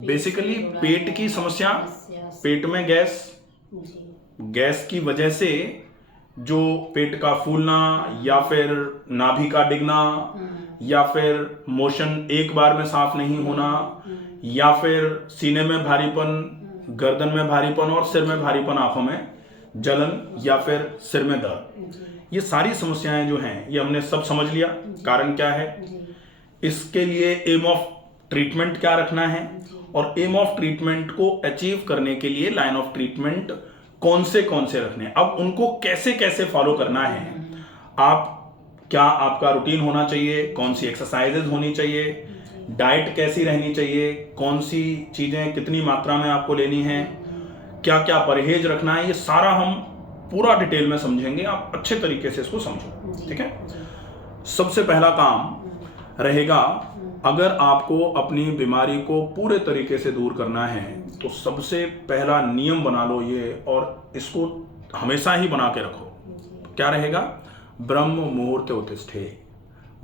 Basically पेट की समस्या, पेट में गैस की वजह से जो पेट का फूलना या फिर नाभि का डिगना या फिर मोशन एक बार में साफ नहीं होना या फिर सीने में भारीपन, गर्दन में भारीपन और सिर में भारीपन, आंखों में जलन या फिर सिर में दर्द, ये सारी समस्याएं जो हैं ये हमने सब समझ लिया। कारण क्या है, इसके लिए एम ऑफ ट्रीटमेंट क्या रखना है और एम ऑफ ट्रीटमेंट को अचीव करने के लिए लाइन ऑफ ट्रीटमेंट कौन से रखने हैं, अब उनको कैसे कैसे फॉलो करना है। आप क्या आपका रूटीन होना चाहिए, कौन सी एक्सरसाइजेज होनी चाहिए, डाइट कैसी रहनी चाहिए, कौन सी चीजें कितनी मात्रा में आपको लेनी है, क्या क्या परहेज रखना है, ये सारा हम पूरा डिटेल में समझेंगे। आप अच्छे तरीके से इसको समझो, ठीक है। सबसे पहला काम रहेगा, अगर आपको अपनी बीमारी को पूरे तरीके से दूर करना है तो सबसे पहला नियम बना लो ये, और इसको हमेशा ही बना के रखो। क्या रहेगा, ब्रह्म मुहूर्त उत्तिष्ठे,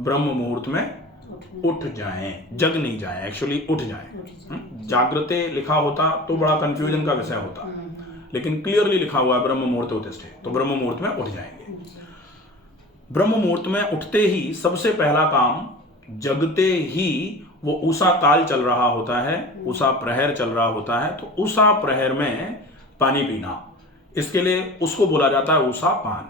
ब्रह्म मुहूर्त में उठ जाएं, जग नहीं जाएं, एक्चुअली उठ जाएं। जागृते लिखा होता तो बड़ा कंफ्यूजन का विषय होता, लेकिन क्लियरली लिखा हुआ है ब्रह्म मुहूर्त उत्तिष्ठे, तो ब्रह्म मुहूर्त में उठ जाएंगे। ब्रह्म मुहूर्त में उठते ही सबसे पहला काम, जगते ही वो उषा काल चल रहा होता है, उषा प्रहर चल रहा होता है, तो उषा प्रहर में पानी पीना, इसके लिए उसको बोला जाता है उषा पान।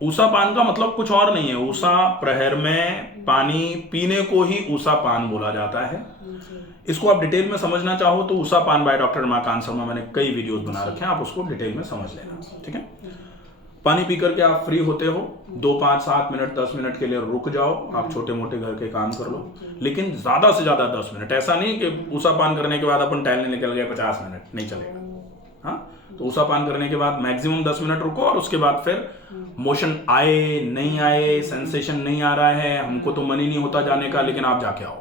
उषा पान का मतलब कुछ और नहीं है, उषा प्रहर में पानी पीने को ही उषा पान बोला जाता है। इसको आप डिटेल में समझना चाहो तो उषा पान बाय डॉक्टर रमाकांत शर्मा, मैंने कई वीडियोस बना रखे हैं, आप उसको डिटेल में समझ लेना, ठीक है। पानी पी करके आप फ्री होते हो, 2, 5, 7 मिनट 10 मिनट के लिए रुक जाओ, आप छोटे मोटे घर के काम कर लो, लेकिन ज्यादा से ज्यादा 10 मिनट। ऐसा नहीं कि उषा पान करने के बाद अपन टहलने निकल गए 50 मिनट, नहीं चलेगा। हाँ, तो उषा पान करने के बाद मैक्सिमम 10 मिनट रुको, और उसके बाद फिर मोशन आए नहीं आए, सेंसेशन नहीं आ रहा है, हमको तो मन ही नहीं होता जाने का, लेकिन आप जाके आओ,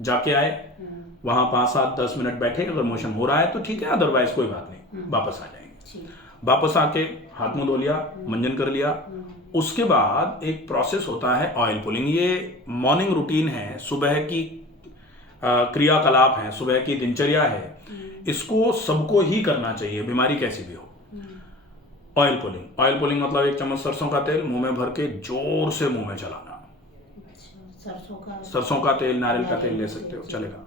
जाके आए, वहां 5, 7, 10 मिनट बैठे, अगर मोशन हो रहा है तो ठीक है, अदरवाइज कोई बात नहीं, वापस आ जाएंगे। वापस आके हाथ मुंह धो लिया, मंजन कर लिया, उसके बाद एक प्रोसेस होता है ऑयल पुलिंग। ये मॉर्निंग रूटीन है, सुबह की क्रियाकलाप है, सुबह की दिनचर्या है, इसको सबको ही करना चाहिए, बीमारी कैसी भी हो। ऑयल पुलिंग मतलब 1 चम्मच सरसों का तेल मुंह में भर के जोर से मुंह में चलाना। सरसों का तेल, नारियल का तेल ले सकते हो, चलेगा।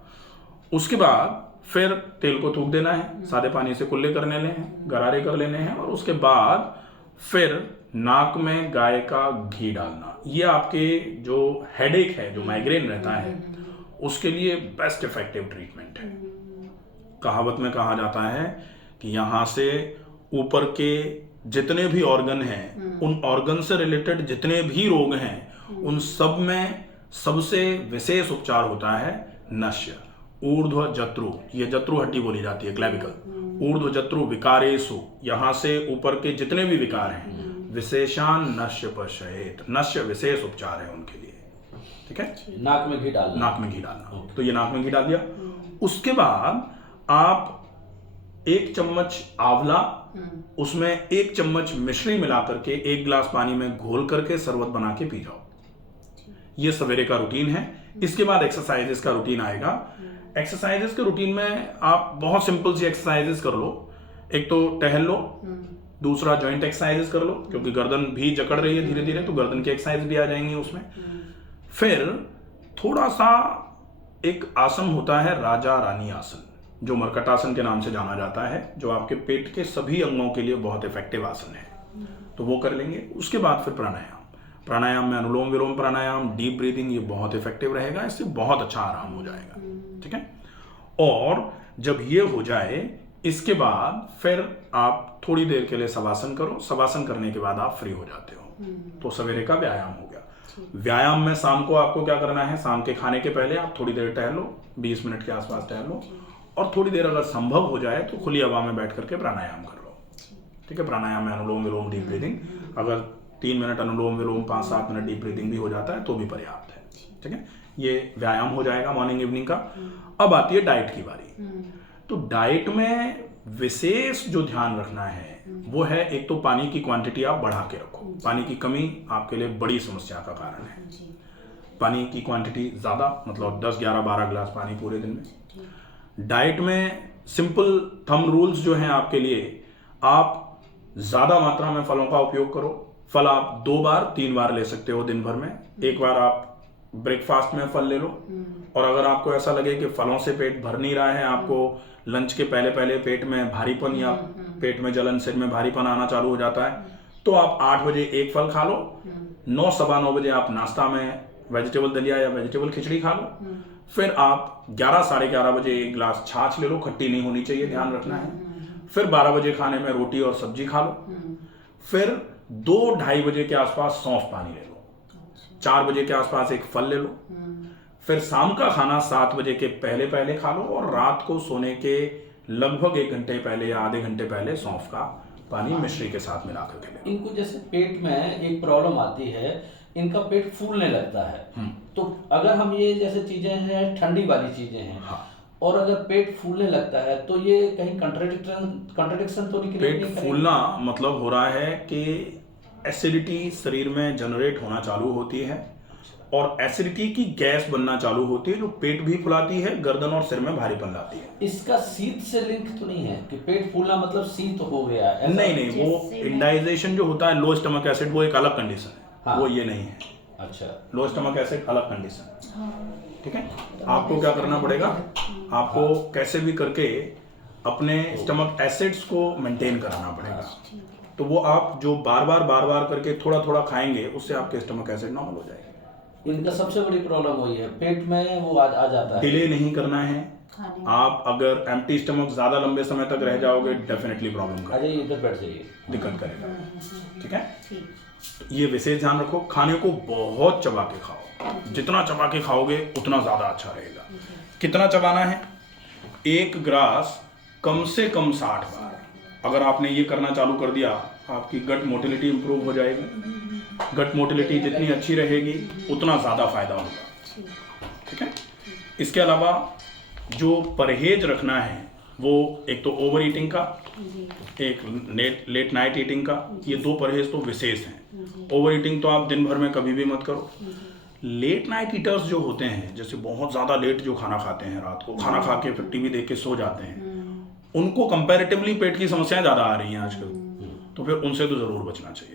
उसके बाद फिर तेल को थूक देना है, सादे पानी से कुल्ले कर लेने हैं, गरारे कर लेने हैं, और उसके बाद फिर नाक में गाय का घी डालना। ये आपके जो हेडेक है, जो माइग्रेन रहता है, उसके लिए बेस्ट इफेक्टिव ट्रीटमेंट है। कहावत में कहा जाता है कि यहां से ऊपर के जितने भी ऑर्गन हैं, उन ऑर्गन से रिलेटेड जितने भी रोग हैं, उन सब में सबसे विशेष उपचार होता है नश्य, ऊर्ध्व जत्रु, ये जत्रु हड्डी बोली जाती है, क्लेविकल। ऊर्ध्व जत्रु विकारेषु, यहां से ऊपर के जितने भी विकार हैं, विशेषान नश्य पश्येत, नश्य विशेष उपचार है उनके लिए, ठीक है। नाक में घी डालना, नाक में घी डालना, तो ये नाक में घी डाल दिया। उसके बाद आप 1 चम्मच आंवला, उसमें 1 चम्मच मिश्री मिला करके 1 गिलास पानी में घोल करके शरबत बना के पी जाओ। ये सवेरे का रूटीन है। इसके बाद एक्सरसाइजेस का रूटीन आएगा। एक्सरसाइजेस के रूटीन में आप बहुत सिंपल सी एक्सरसाइजेस कर लो। एक तो टहल लो, दूसरा जॉइंट एक्सरसाइजेस कर लो, क्योंकि गर्दन भी जकड़ रही है धीरे धीरे, तो गर्दन की एक्सरसाइज भी आ जाएंगी उसमें। फिर थोड़ा सा एक आसन होता है राजा रानी आसन, जो मरकटासन के नाम से जाना जाता है, जो आपके पेट के सभी अंगों के लिए बहुत इफेक्टिव आसन है, तो वो कर लेंगे। उसके बाद फिर प्राणायाम में अनुलोम विलोम प्राणायाम, डीप ब्रीदिंग, ये बहुत इफेक्टिव रहेगा, इससे बहुत अच्छा आराम हो जाएगा, ठीक है। और जब ये हो जाए, इसके बाद फिर आप थोड़ी देर के लिए शवासन करो। शवासन करने के बाद आप फ्री हो जाते हो, तो सवेरे का व्यायाम हो गया। व्यायाम में शाम को आपको क्या करना है, शाम के खाने के पहले आप थोड़ी देर टहल लो, 20 मिनट के आसपास टहल लो, और थोड़ी देर अगर संभव हो जाए तो खुली हवा में बैठ करके प्राणायाम कर लो, ठीक है। प्राणायाम में अनुलोम विलोम डीप ब्रीदिंग, अगर 3 मिनट अनुलोम विलोम 5-7 मिनट डीप ब्रीदिंग भी हो जाता है तो भी पर्याप्त है, ठीक है। ये व्यायाम हो जाएगा मॉर्निंग इवनिंग का। अब आती है डाइट की बारी। तो डाइट में विशेष जो ध्यान रखना है वो है, एक तो पानी की क्वांटिटी आप बढ़ा के रखो। पानी की कमी आपके लिए बड़ी समस्या का कारण है। पानी की क्वांटिटी ज़्यादा, मतलब 10, 11, 12 गिलास पानी पूरे दिन में। डाइट में सिंपल थंब रूल्स जो हैं आपके लिए, आप ज़्यादा मात्रा में फलों का उपयोग करो। फल आप 2 बार 3 बार ले सकते हो दिन भर में। एक बार आप ब्रेकफास्ट में फल ले लो, और अगर आपको ऐसा लगे कि फलों से पेट भर नहीं रहा है, आपको लंच के पहले पहले पेट में भारीपन या पेट में जलन, सिर में भारीपन आना चालू हो जाता है, तो आप 8 बजे एक फल खा लो, 9, सवा 9 बजे आप नाश्ता में वेजिटेबल दलिया या वेजिटेबल खिचड़ी खा लो, फिर आप 11, साढ़े 11 बजे एक गिलास छाछ ले लो, खट्टी नहीं होनी चाहिए, ध्यान रखना है। फिर 12 बजे खाने में रोटी और सब्जी खा लो, फिर 2, 2:30 बजे के आसपास सौंफ पानी ले लो, 4 बजे के आसपास एक फल ले लो, फिर शाम का खाना 7 बजे के पहले पहले खा लो, और रात को सोने के लगभग 1 घंटे पहले या आधे घंटे पहले सौंफ का पानी मिश्री के साथ मिला करके ले लो। इनको जैसे पेट में एक प्रॉब्लम आती है, इनका पेट फूलने लगता है, तो अगर हम ये जैसे चीजें हैं, ठंडी वाली चीजें हैं, हाँ, और अगर पेट फूलने लगता है तो ये कहीं कंट्रडिक्शन तो नहीं? पेट फूलना मतलब हो रहा है कि एसिडिटी शरीर में जनरेट होना चालू होती है, और एसिडिटी की गैस बनना चालू होती है, जो पेट भी फुलाती है, गर्दन और सिर में भारीपन लाती है। इसका शीत से लिंक तो नहीं है कि पेट फूलना मतलब शीत हो गया है? नहीं, वो इंडाइजेशन जो होता है, लो स्टमक एसिड, वो एक अलग कंडीशन है। हाँ। वो ये नहीं है। अच्छा, लो स्टमक एसिड अलग कंडीशन है, ठीक है। आपको क्या करना पड़ेगा, आपको कैसे भी करके अपने स्टमक एसिड्स को मेंटेन कराना पड़ेगा। तो वो आप जो बार बार करके थोड़ा थोड़ा खाएंगे, उससे आपके स्टमक एसिड नॉर्मल हो जाएगा। इनका सबसे बड़ी प्रॉब्लम वही है, पेट में वो आ जाता है। डिले नहीं करना है। आप अगर एम्प्टी स्टमक ज्यादा लंबे समय तक रह जाओगे, डेफिनेटली प्रॉब्लम करेगा, इधर बैठ जाइए, दिक्कत करेगा, ठीक है। ये विशेष ध्यान रखो, खाने को बहुत चबा के खाओ, जितना चबा के खाओगे उतना ज्यादा अच्छा रहेगा। कितना चबाना है? 1 ग्रास कम से कम 60 बार। अगर आपने ये करना चालू कर दिया, आपकी गट मोटिलिटी इंप्रूव हो जाएगी। गट मोटिलिटी जितनी अच्छी रहेगी, उतना ज़्यादा फायदा होगा, ठीक है। इसके अलावा जो परहेज रखना है, वो एक तो ओवर ईटिंग का, एक लेट नाइट ईटिंग का। ये 2 परहेज तो विशेष हैं। ओवर ईटिंग तो आप दिन भर में कभी भी मत करो। लेट नाइट ईटर्स जो होते हैं, जैसे बहुत ज़्यादा लेट जो खाना खाते हैं, रात को खाना खा के फिर टीवी देख के सो जाते हैं, उनको कंपैरेटिवली पेट की समस्याएं ज़्यादा आ रही हैं आजकल, तो फिर उनसे तो ज़रूर बचना चाहिए।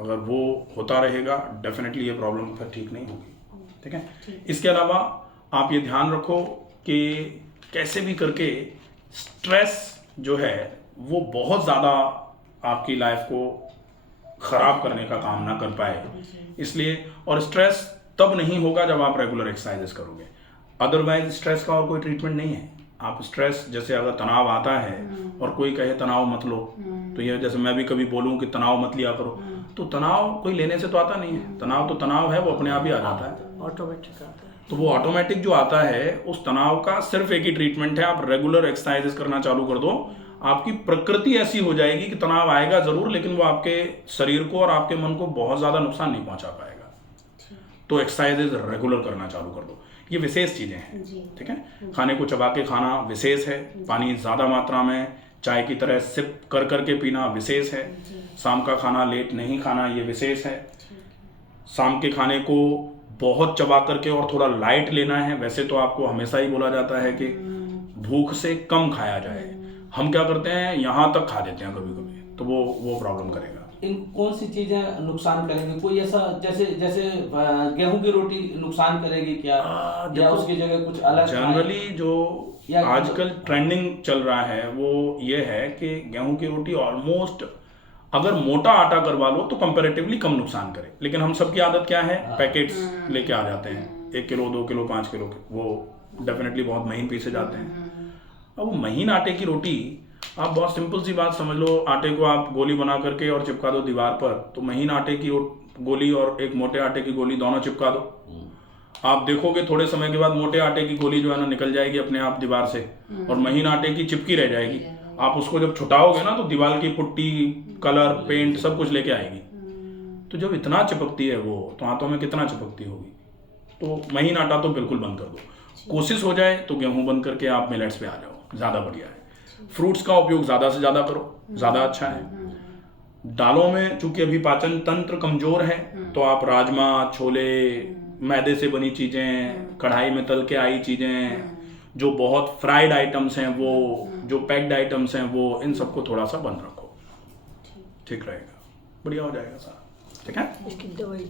अगर वो होता रहेगा, डेफिनेटली ये प्रॉब्लम फिर ठीक नहीं होगी, ठीक है। इसके अलावा आप ये ध्यान रखो कि कैसे भी करके स्ट्रेस जो है वो बहुत ज़्यादा आपकी लाइफ को ख़राब करने का काम ना कर पाए, इसलिए। और स्ट्रेस तब नहीं होगा जब आप रेगुलर एक्सरसाइजेस करोगे, अदरवाइज स्ट्रेस का और कोई ट्रीटमेंट नहीं है। आप स्ट्रेस, जैसे अगर तनाव आता है और कोई कहे तनाव मत लो, तो ये जैसे मैं भी कभी बोलूं कि तनाव मत लिया करो, तो तनाव कोई लेने से तो आता नहीं है। तनाव तो तनाव है, वो अपने आप ही आ जाता है, ऑटोमेटिक आता है। तो वो ऑटोमेटिक जो आता है, उस तनाव का सिर्फ एक ही ट्रीटमेंट है, आप रेगुलर एक्सरसाइजेस करना चालू कर दो। आपकी प्रकृति ऐसी हो जाएगी कि तनाव आएगा जरूर, लेकिन वो आपके शरीर को और आपके मन को बहुत ज़्यादा नुकसान नहीं पहुंचा पाएगा। तो एक्सरसाइजेज रेगुलर करना चालू कर दो। ये विशेष चीज़ें हैं, ठीक है। खाने को चबा के खाना विशेष है। पानी ज़्यादा मात्रा में चाय की तरह सिप कर करके पीना विशेष है। शाम का खाना लेट नहीं खाना, ये विशेष है। शाम के खाने को बहुत चबा करके और थोड़ा लाइट लेना है। वैसे तो आपको हमेशा ही बोला जाता है कि भूख से कम खाया जाए, हम क्या करते हैं, यहाँ तक खा देते हैं कभी कभी, तो वो प्रॉब्लम करेगा। इन कौन सी चीजें नुकसान करेंगी? कोई ऐसा जैसे गेहूं की रोटी नुकसान करेगी क्या, या उसकी जगह कुछ अलग? जनरली जो आजकल ट्रेंडिंग चल रहा है वो ये है कि गेहूं की रोटी ऑलमोस्ट, अगर मोटा आटा करवा लो तो कंपैरेटिवली कम नुकसान करे। लेकिन हम सबकी आदत क्या है, पैकेट्स लेके आ जाते हैं, 1 किलो 2 किलो 5 किलो के, वो डेफिनेटली बहुत महीन पीसे जाते हैं। अब वो महीन आटे की रोटी, आप बहुत सिंपल सी बात समझ लो, आटे को आप गोली बना करके और चिपका दो दीवार पर, तो महीन आटे की गोली और एक मोटे आटे की गोली दोनों चिपका दो, आप देखोगे थोड़े समय के बाद मोटे आटे की गोली जो है ना निकल जाएगी अपने आप दीवार से, और महीन आटे की चिपकी रह जाएगी। आप उसको जब छुटाओगे ना, तो दीवार की पुट्टी, कलर, पेंट सब कुछ लेके आएगी। तो जब इतना चिपकती है वो, तो हाथों में कितना चिपकती होगी। तो महीन आटा तो बिल्कुल बंद कर दो। कोशिश हो जाए तो गेहूं बंद करके आप मिलेट्स पे आ जाओ, ज़्यादा बढ़िया है। फ्रूट्स का उपयोग ज़्यादा से ज़्यादा करो, ज़्यादा अच्छा है। दालों में चूंकि अभी पाचन तंत्र कमज़ोर है, तो आप राजमा, छोले, मैदे से बनी चीजें, कढ़ाई में तल के आई चीजें, जो बहुत फ्राइड आइटम्स हैं वो, जो पैक्ड आइटम्स हैं वो, इन सबको थोड़ा सा बंद रखो, ठीक रहेगा, बढ़िया हो जाएगा सारा। ठीक है। इसकी दवाई